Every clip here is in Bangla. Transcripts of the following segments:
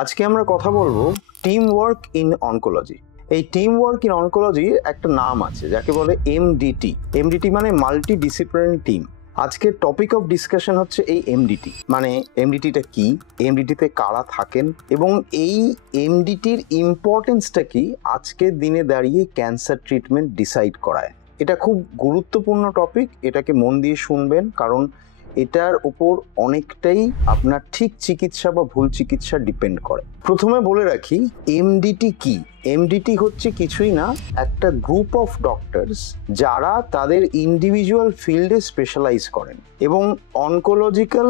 আজকে আমরা কথা বলবো টিম ওয়ার্ক ইন অনকোলজি। এই টিম ওয়ার্ক ইন অনকোলজি একটা নাম আছে যাকে বলে এমডিটি। এমডিটি মানে মাল্টি ডিসিপ্লিনারি টিম। আজকের টপিক অফ ডিসকাশন হচ্ছে এই এমডিটি। মানে এমডিটিটা কি, এমডিটিতে কারা থাকেন এবং এই এমডিটির ইম্পর্টেন্সটা কি আজকের দিনে দাঁড়িয়ে ক্যান্সার ট্রিটমেন্ট ডিসাইড করায়। এটা খুব গুরুত্বপূর্ণ টপিক, এটাকে মন দিয়ে শুনবেন, কারণ এটার উপর অনেকটাই আপনার ঠিক চিকিৎসা বা ভুল চিকিৎসা ডিপেন্ড করে। প্রথমে বলে রাখি এমডিটি কি। এমডিটি হচ্ছে কিছুই না, একটা গ্রুপ অফ ডক্টরস যারা তাদের ইন্ডিভিজুয়াল ফিল্ডে স্পেশালাইজ করেন এবং অনকোলজিক্যাল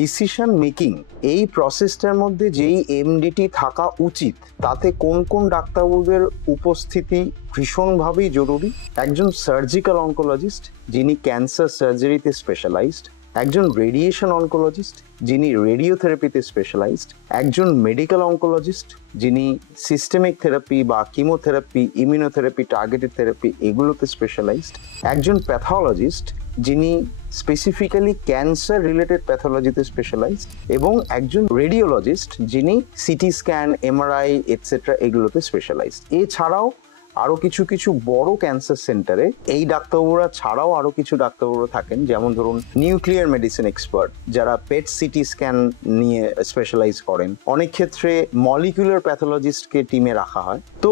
ডিসিশন মেকিং এই প্রসেসটার মধ্যে যেই এমডিটি থাকা উচিত তাতে কোন কোন ডাক্তারবাবুদের উপস্থিতি ভীষণভাবেই জরুরি। একজন সার্জিক্যাল অনকোলজিস্ট যিনি ক্যান্সার সার্জারিতে স্পেশালাইজড, একজন রেডিয়েশন অনকোলজিস্ট যিনি রেডিওথেরাপিতে স্পেশালাইজড, একজন মেডিকেল অনকোলজিস্ট যিনি সিস্টেমিক থেরাপি বা কিমোথেরাপি, ইমিউনোথেরাপি, টার্গেটেড থেরাপি এগুলোতে স্পেশালাইজড, একজন প্যাথোলজিস্ট যিনি স্পেসিফিক্যালি ক্যান্সার রিলেটেড প্যাথোলজিতে স্পেশালাইজড, এবং একজন রেডিওলজিস্ট যিনি সিটি স্ক্যান, এমআরআই এটসেট্রা এগুলোতে স্পেশালাইজড। এছাড়াও আরো কিছু কিছু বড় ক্যান্সার সেন্টারে এই ডাক্তারবাবুরা ছাড়াও আরো কিছু ডাক্তারবাবুরা থাকেন, যেমন ধরুন নিউক্লিয়ার মেডিসিন এক্সপার্ট যারা পেট সিটি স্ক্যান নিয়ে স্পেশালাইজ করেন। অনেক ক্ষেত্রে মলিকুলার প্যাথোলজিস্টকে টিমে রাখা হয়। তো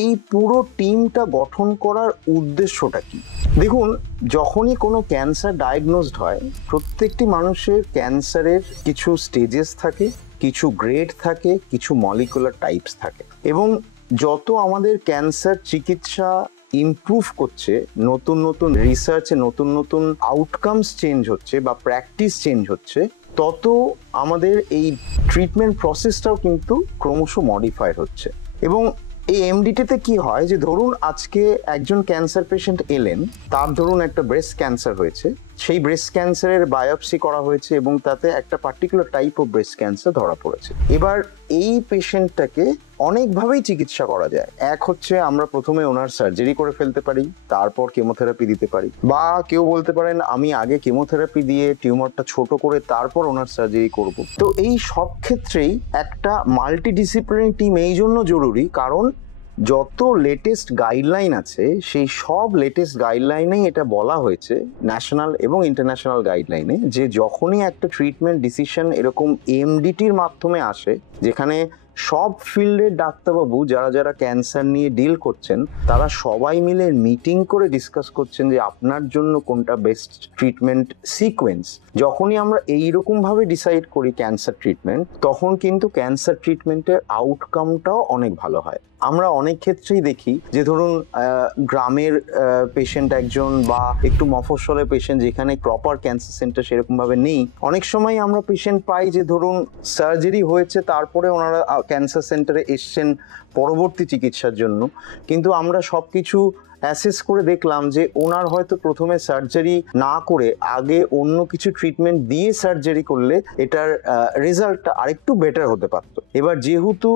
এই পুরো টিমটা গঠন করার উদ্দেশ্যটা কি? দেখুন, যখনই কোনো ক্যান্সার ডায়াগনোজড হয়, প্রত্যেকটি মানুষের ক্যান্সারের কিছু স্টেজেস থাকে, কিছু গ্রেড থাকে, কিছু মলিকুলার টাইপস থাকে, এবং যত আমাদের ক্যান্সার চিকিৎসা ইমপ্রুভ করছে, নতুন নতুন রিসার্চে নতুন নতুন আউটকামস চেঞ্জ হচ্ছে বা প্র্যাকটিস চেঞ্জ হচ্ছে, তত আমাদের এই ট্রিটমেন্ট প্রসেসটাও কিন্তু ক্রমশ মডিফাইড হচ্ছে। এবং এই এমডিটিতে কি হয় যে ধরুন আজকে একজন ক্যান্সার পেশেন্ট এলেন, তার ধরুন একটা ব্রেস্ট ক্যান্সার হয়েছে, সেই ব্রেস্ট ক্যান্সারের বায়োপসি করা হয়েছে এবং তাতে একটা particular type of breast cancer ধরা পড়েছে। এবার এই পেশেন্টটাকে অনেকভাবেই চিকিৎসা করা যায়। এক হচ্ছে আমরা প্রথমে ওনার সার্জারি করে ফেলতে পারি, তারপর কেমোথেরাপি দিতে পারি, বা কেউ বলতে পারেন আমি আগে কেমোথেরাপি দিয়ে টিউমারটা ছোট করে তারপর ওনার সার্জারি করব। তো এই সব ক্ষেত্রেই একটা মাল্টিডিসিপ্লিনারি টিম এই জন্য জরুরি, কারণ যত লেটেস্ট গাইডলাইন আছে সেই সব লেটেস্ট গাইডলাইনেই এটা বলা হয়েছে, ন্যাশনাল এবং ইন্টারন্যাশনাল গাইডলাইনে, যে যখনই একটা ট্রিটমেন্ট ডিসিশন এরকম এমডিটির মাধ্যমে আসে, যেখানে সব ফিল্ডের ডাক্তারবাবু যারা যারা ক্যান্সার নিয়ে ডিল করছেন তারা সবাই মিলে মিটিং করে ডিসকাস করছেন যে আপনার জন্য কোনটা বেস্ট ট্রিটমেন্ট সিকোয়েন্স। যখনই আমরা এইরকম ভাবে ডিসাইড করি ক্যান্সার ট্রিটমেন্ট, তখন কিন্তু ক্যান্সার ট্রিটমেন্টের আউটকামটাও অনেক ভালো হয়। আমরা অনেক ক্ষেত্রেই দেখি যে ধরুন গ্রামের পেশেন্ট একজন বা একটু মফস্বলের পেশেন্ট যেখানে প্রপার ক্যান্সার সেন্টার সেরকম ভাবে নেই, অনেক সময় আমরা পেশেন্ট পাই যে ধরুন সার্জারি হয়েছে তারপরে ওনারা ক্যান্সার সেন্টারে এসছেন পরবর্তী চিকিৎসার জন্য, কিন্তু আমরা সবকিছু অ্যাসেস করে দেখলাম যে ওনার হয়তো প্রথমে সার্জারি না করে আগে অন্য কিছু ট্রিটমেন্ট দিয়ে সার্জারি করলে এটার রেজাল্টটা আরেকটু বেটার হতে পারত। এবার যেহেতু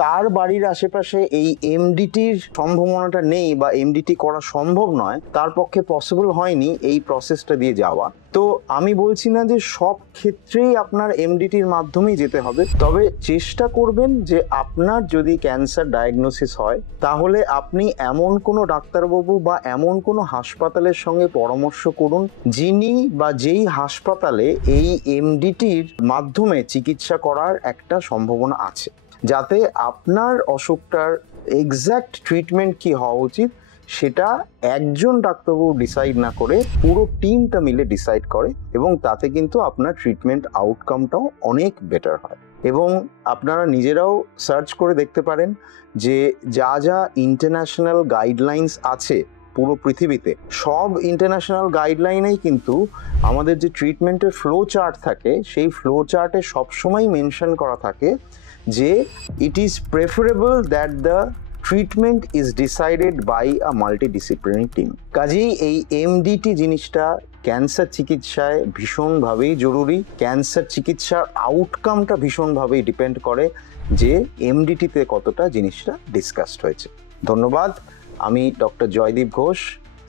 তার বাড়ির আশেপাশে এই এমডিটির সম্ভাবনাটা নেই বা এমডিটি করা সম্ভব নয়, তার পক্ষে পসিবল হয়নি এই প্রসেসটা দিয়ে যাওয়া। তো আমি বলছি না যে সব ক্ষেত্রেই আপনার এমডিটির মাধ্যমেই যেতে হবে, তবে চেষ্টা করবেন যে আপনার যদি ক্যান্সার ডায়াগনোসিস হয় তাহলে আপনি এমন কোনো ডাক্তারবাবু বা এমন কোনো হাসপাতালের সঙ্গে পরামর্শ করুন যিনি বা যেই হাসপাতালে এই এমডিটির মাধ্যমে চিকিৎসা করার একটা সম্ভাবনা আছে, যাতে আপনার অসুখটার এক্স্যাক্ট ট্রিটমেন্ট কি হওয়া উচিত সেটা একজন ডাক্তারবাবু ডিসাইড না করে পুরো টিমটা মিলে ডিসাইড করে, এবং তাতে কিন্তু আপনার ট্রিটমেন্ট আউটকামটাও অনেক বেটার হয়। এবং আপনারা নিজেরাও সার্চ করে দেখতে পারেন যে যা যা ইন্টারন্যাশনাল গাইডলাইন্স আছে পুরো পৃথিবীতে, সব ইন্টারন্যাশনাল গাইডলাইনেই কিন্তু আমাদের যে ট্রিটমেন্টের ফ্লো চার্ট থাকে সেই ফ্লো চার্টে সবসময় মেনশন করা থাকে যে it is preferable that the treatment is decided by a multidisciplinary team. কাজেই এই এমডিটি জিনিসটা ক্যান্সার চিকিৎসায় ভীষণভাবেই জরুরি। ক্যান্সার চিকিৎসার আউটকামটা ভীষণভাবেই ডিপেন্ড করে যে এমডিটিতে কতটা জিনিসটা ডিসকাসড হয়েছে। ধন্যবাদ। আমি doctor Joydeep Ghosh,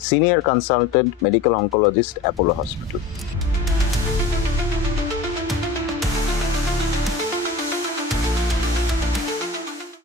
senior consultant medical oncologist, Apollo hospital.